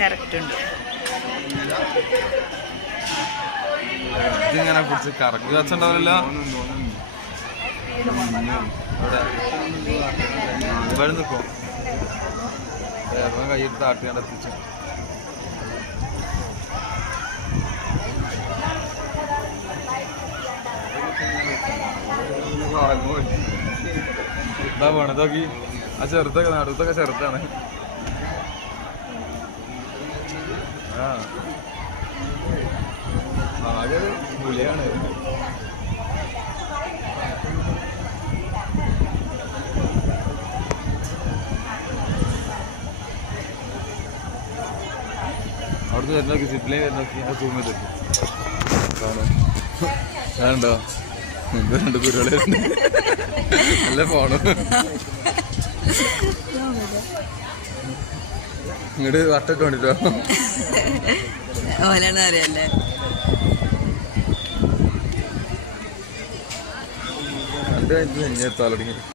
Correct ഉണ്ട്. ഇതിങ്ങനെ കുറച്ച് കറക്കി. വെച്ചിട്ടുണ്ടാവില്ല ഇവിടെ നിൽക്കോ വേറെ കൈയിട്ട് ആട്ടി കണ്ടെത്തിച്ചു എന്താ പോണത് നോക്കി. ആ ചെറുതൊക്കെ നടുത്തൊക്കെ ചെറുതാണ് ആ ആകെ പുലിയാണ്. അവിടുന്ന് വരുന്നോക്കി സിപ്ലൈൻ വരുന്നോക്കി ഞാൻ സൂം മുമ്പ് രണ്ട് കുരുവളെ നല്ല ഫോണ് ഇങ്ങോട്ട് വട്ടൊക്കെ വേണ്ടിട്ടോ ഓലാണ് അറിയല്ലേ രണ്ട് കഴിഞ്ഞ്